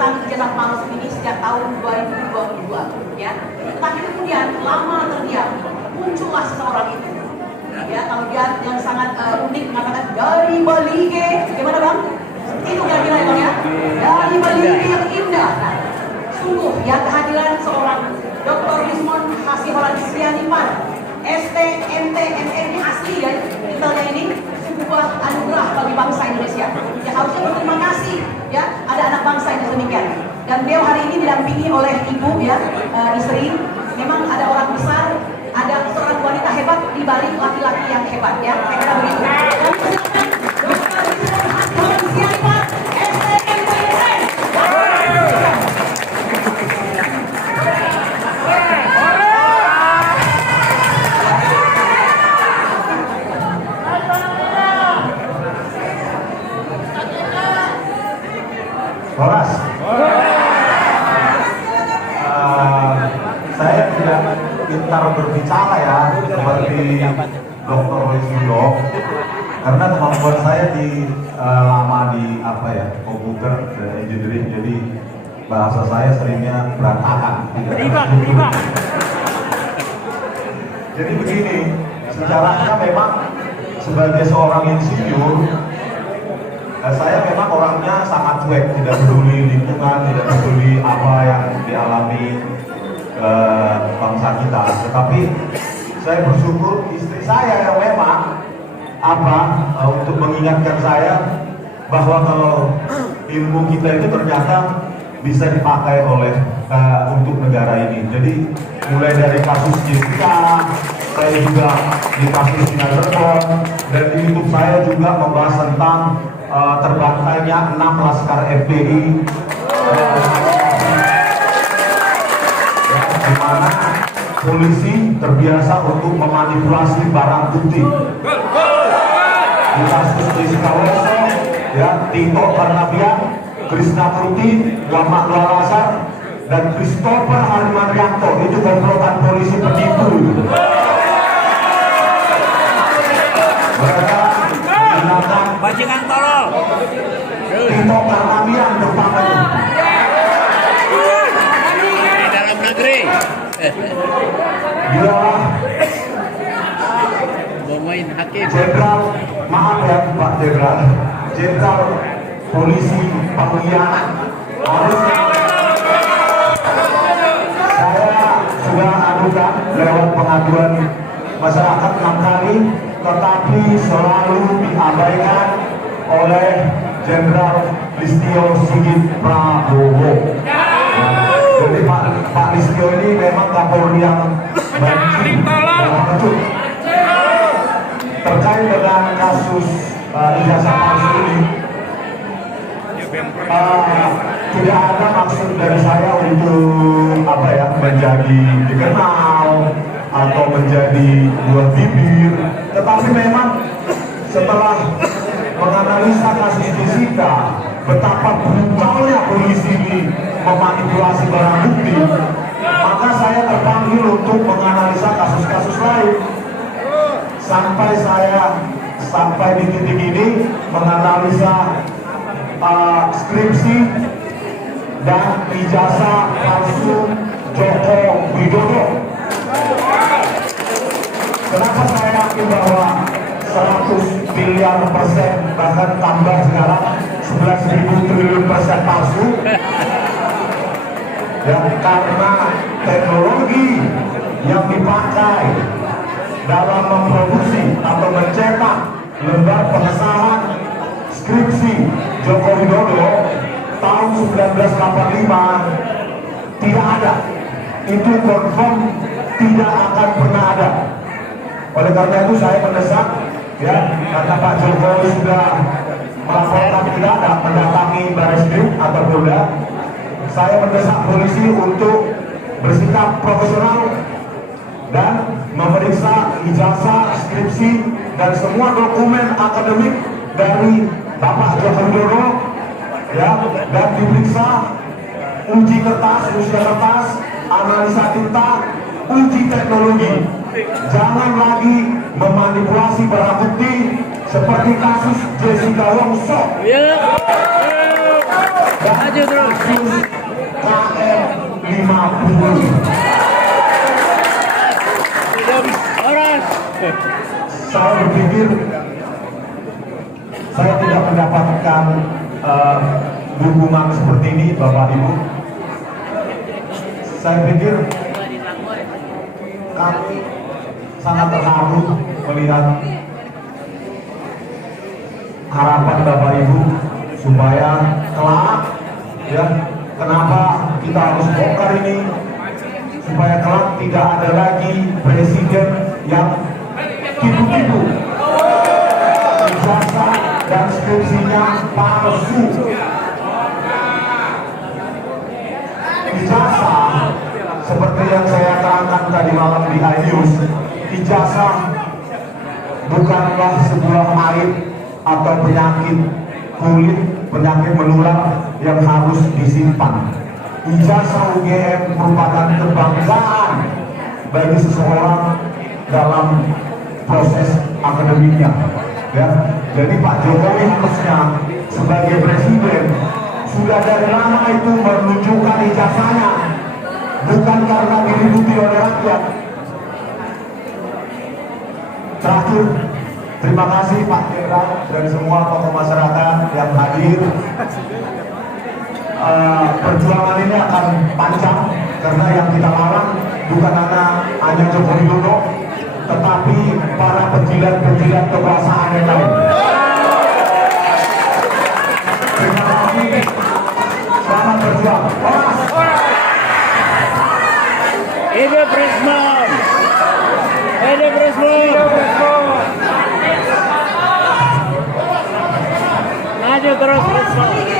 tentang ijazah palsu ini sejak tahun 2022, ya. Tetapi kemudian lama terdiam, muncullah seseorang itu, ya. Kalau dia yang sangat unik mengatakan dari Balige, gimana bang? Itu kira-kira ya bang ya? Dari Balige yang indah. Nah, sungguh ya kehadiran seorang Dr. Rismon Hasiholan Sianipan, STMTNE ini asli ya, titelnya ini sebuah anugerah bagi bangsa Indonesia. Ya harusnya berterima kasih ya, ada anak bangsa yang demikian. Dan beliau hari ini didampingi oleh ibu ya, istri. Memang ada orang besar, ada seorang wanita hebat di balik laki-laki yang hebat ya. Kira-kira begitu. Kami persilakan Dr. Rismon Hasiholan Sianipan, STMTNE. Horas. Saya tidak pintar berbicara ya seperti Dr. Wisnudo, karena kemampuan saya lama di komputer dan engineering, jadi bahasa saya seringnya berantakan. Jadi begini, sejarahnya memang sebagai seorang insinyur, saya memang orangnya sangat cuek, tidak peduli lingkungan, tidak peduli apa yang dialami bangsa kita. Tetapi saya bersyukur istri saya yang memang untuk mengingatkan saya bahwa kalau ilmu kita itu ternyata bisa dipakai oleh untuk negara ini. Jadi mulai dari kasus Jessica, saya juga di kasus Cirebon, dan di YouTube saya juga membahas tentang terbantainya 6 laskar FPI, di mana polisi terbiasa untuk memanipulasi barang bukti. Di kasus Jessica Woso, ya, Tito Karnavian, Krishna Putri, Muhammad Lalazar, dan Christopher Harmanrianto, itu komplotan polisi penipu. Mereka menggunakan bajingan tolol. Tito Karnavian terutama Di dalam negeri. dialah Bomoin hakim. Jenderal, maaf ya Pak Jenderal polisi pengkhianat. Harusnya saya sudah adukan lewat pengaduan masyarakat 6 kali, tetapi selalu diabaikan oleh Jenderal Listio Sigit Prabowo. Jadi Pak Listio ini memang Kapolri yang baik terkait dengan kasus ijazah palsu ini. Tidak ada maksud dari saya untuk menjadi dikenal atau menjadi buah bibir, tetapi memang setelah menganalisa kasus Jessica, betapa brutalnya polisi ini memanipulasi barang bukti, maka saya terpanggil untuk menganalisa kasus-kasus lain. Sampai di titik ini menganalisa skripsi dan ijazah palsu Joko Widodo. Kenapa saya yakin bahwa 100 miliar persen, bahkan tambah sekarang 11.000 triliun persen palsu? Ya, karena teknologi yang dipakai dalam memproduksi atau mencetak lembar pengesahan skripsi Joko Widodo tahun 1985 tidak ada. Itu confirm tidak akan pernah ada. Oleh karena itu saya mendesak, ya, karena Pak Jokowi sudah melaporkan tidak ada mendatangi Barreskrim atau Polda, saya mendesak polisi untuk bersikap profesional dan memeriksa ijazah, skripsi, dan semua dokumen akademik dari Bapak Joko Widodo, ya, dan diperiksa uji kertas, analisa tinta, uji teknologi. Jangan lagi memanipulasi barang bukti seperti kasus Jessica Woso. dan Maju terus. kasus KM 50. Horas. Saya berpikir saya tidak mendapatkan dukungan seperti ini, Bapak Ibu. Saya pikir kami sangat terharu melihat harapan Bapak Ibu supaya kelak, ya, kenapa kita harus bongkar ini, supaya kelak tidak ada lagi presiden yang tipu-tipu, ijazah dan skripsinya palsu. Ijazah seperti yang saya terangkan tadi malam di iNews, ijazah bukanlah sebuah aib atau penyakit kulit, penyakit menular yang harus disimpan. Ijazah UGM merupakan kebanggaan bagi seseorang dalam proses akademiknya, ya. Jadi Pak Jokowi harusnya sebagai presiden sudah dari lama itu menunjukkan ijazahnya, bukan karena diributi oleh rakyat. Terakhir, terima kasih Pak Jenderal dan semua tokoh masyarakat yang hadir. Perjuangan ini akan panjang karena yang kita lawan bukan hanya Joko Widodo, tetapi para penjilat-penjilat kekuasaan yang lain. Terima kasih. Selamat berjuang. Hidup Rismon. Hidup Rismon. Maju terus Rismon.